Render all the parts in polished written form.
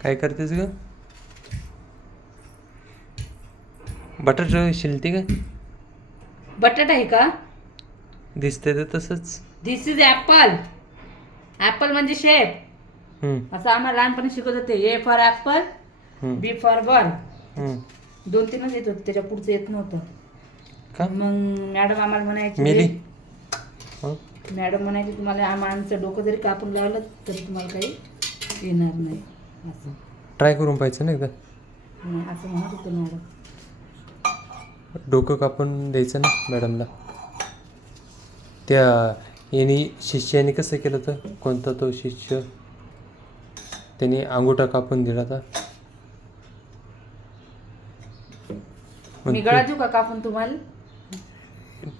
काय करतेस ग? बटाटा शिलते का? बटाटा आहे का? दिसते तर तसंच. This is apple. ॲपल म्हणजे शेप. असं आम्हाला लहानपणी शिकवत होते. A for apple, B for ball. 2-3च येत होते, त्याच्या पुढचं येत नव्हतं. का मग मॅडम आम्हाला म्हणायची मेली? मॅडम म्हणायची तुम्हाला आमचं डोकं जरी कापून लावलं तरी तुम्हाला काही येणार नाही असं. ट्राय करून पाहायचं ना एकदा. नाही असं म्हणत होतं मॅडम. डोकं कापून द्यायचं ना मॅडमला. त्या यांनी शिष्याने कसं केलं तर, कोणता तो शिष्य, त्याने अंगुठा कापून दिला तर. मी गळा देऊ का कापून तुम्हाला?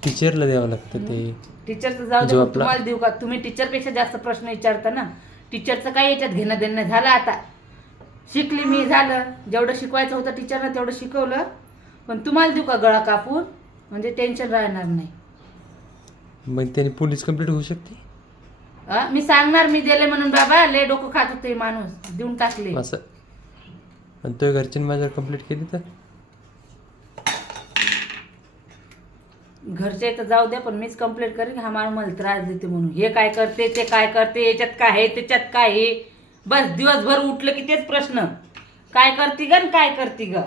टीचरला द्यावं लागतं ते. टीचरचं जाऊ दे, मग तुम्हाला देऊ का? तुम्ही टीचरपेक्षा जास्त प्रश्न विचारता ना. टीचरचं काय याच्यात घेणं देणं झालं. आता शिकली मी, झालं. जेवढं शिकवायचं होतं टीचरनं तेवढं शिकवलं. पण तुम्हाला देऊ का गळा कापून? म्हणजे टेन्शन राहणार नाही. मग त्याने पोलीस कंप्लीट होऊ शकते. मी सांगणार मी दिले म्हणून. बाबा लय डोकं खात होते माणूस, देऊन टाकले असं. आणि तो घरच्यांनी माझ्यावर कंप्लीट केली तर घरचे तर जाऊ द्या, पण मीच कंप्लेंट करेन. हा माणूस मला त्रास देते म्हणून. हे काय करते, ते काय करते, याच्यात काय आहे, त्याच्यात काय आहे. बस दिवसभर उठलं की तेच प्रश्न. काय करती ग, काय करती ग.